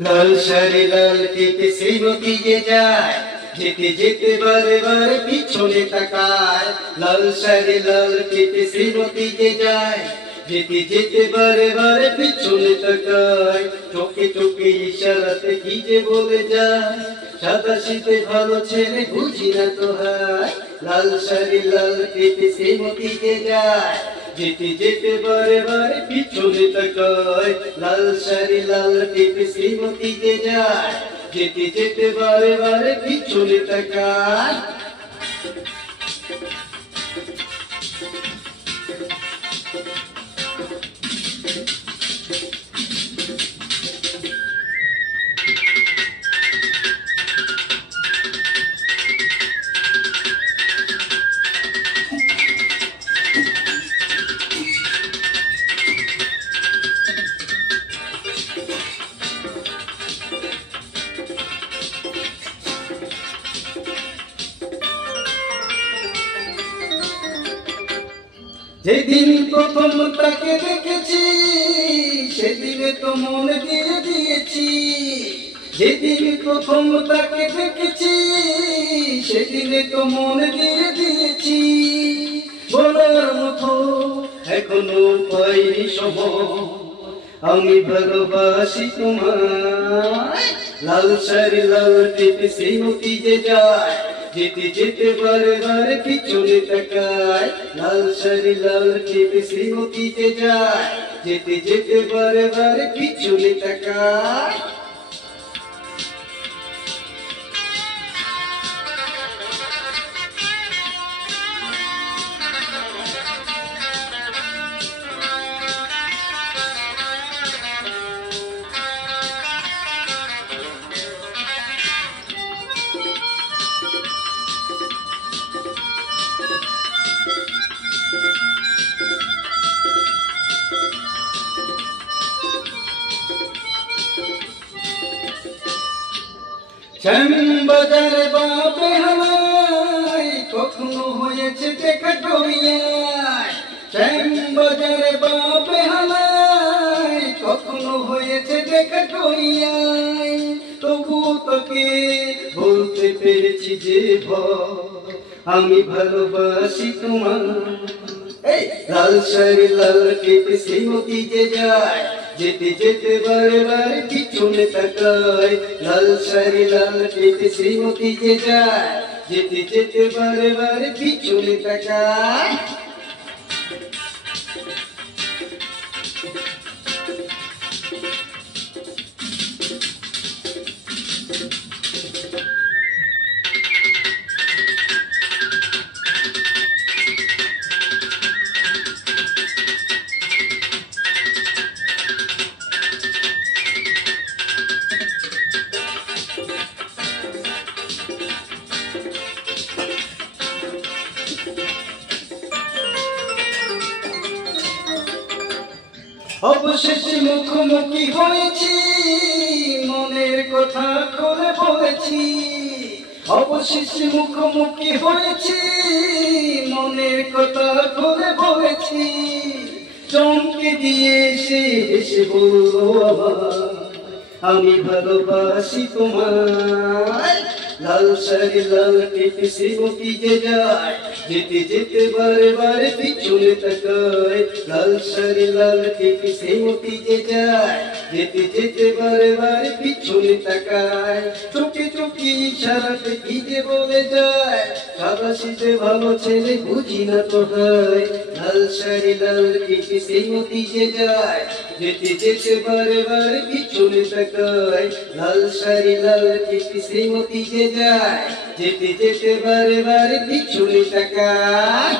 লাল শাড়ি লাল টিপে শ্রীমতী যে যায়, যেতে যেতে বারে বারে পিছনে তাকায়। লাল শাড়ি লাল টিপে শ্রীমতী যে যায়, যেতে যেতে বারে বারে পিছনে তাকায়। চোখে চোখে ইশারাতে কি যে বলে যায়, সাদা শীতে ভালো ছেলে বুঝি না তো হয়। লাল শাড়ি লাল টিপে শ্রীমতী যে যায়, যেতে যেতে বারে বারে পিছনে তাকায়। লাল শাড়ি লাল টিপে শ্রীমতী যে যায়, যেতে যেতে বারে বারে পিছনে তাকায়। যেদিন প্রথম তাকে দেখেছি, সেদিনে তো মন দিয়ে দিয়েছি। যেদিন প্রথম তাকে দেখেছি, সেদিনে তো মন দিয়ে দিয়েছি। বলার মতো এখনো পাইনি সময়, আমি ভালোবাসি তোমায়। লাল শাড়ি লাল টিপে শ্রীমতী যে যায়, যেতে যেতে বারে বারে পিছনে তাকায়। লাল শাড়ি লাল টিপে শ্রীমতী যে যায়, যেতে যেতে বারে বারে পিছনে তাকায়। শ্যামবাজারে বাপে হাওয়ায় কখনো হয়েছে দেখা কইয়ায়। শ্যামবাজারে বাপে হাওয়ায় কখনো হয়েছে দেখা কইয়ায়। তবু তোকে বলতে পেরেছি যে আমি ভালোবাসি তোমায়। লাল শাড়ি লাল টিপে শ্রীমতী যে যায়, যেতে যেতে বারে বারে পিছনে তাকায়। লাল শাড়ি লাল টিপে শ্রীমতী যে যায়, যেতে যেতে বারে বারে পিছনে তাকায়। অবশেষে মুখোমুখি হয়েছি, মনের কথা খুলে বলেছি। অবশেষে মুখোমুখি হয়েছি, মনের কথা খুলে বলেছি। চমকে দিয়ে সে এসে বলল আমি ভালোবাসি তোমায়। লাল শাড়ি লাল টিপে শ্রীমতী যে যায়, যেতে যেতে বারে বারে পিছনে তাকায়। লাল শাড়ি লাল টিপে শ্রীমতী যে যায়, যেতে যেতে বারে বারে পিছনে তাকায়। চোখে চোখে ইশারাতে কি যে বলে যায়, সাদা শীতে ভালো ছেলে বুঝি না তো হয়। লাল শাড়ি লাল টিপে শ্রীমতী যে যায়, যেতে যেতে বারে বারে পিছনে তাকায়। লাল শাড়ি লাল টিপে শ্রীমতী যে যায়, যেতে যেতে বারে বারে পিছনে তাকায়।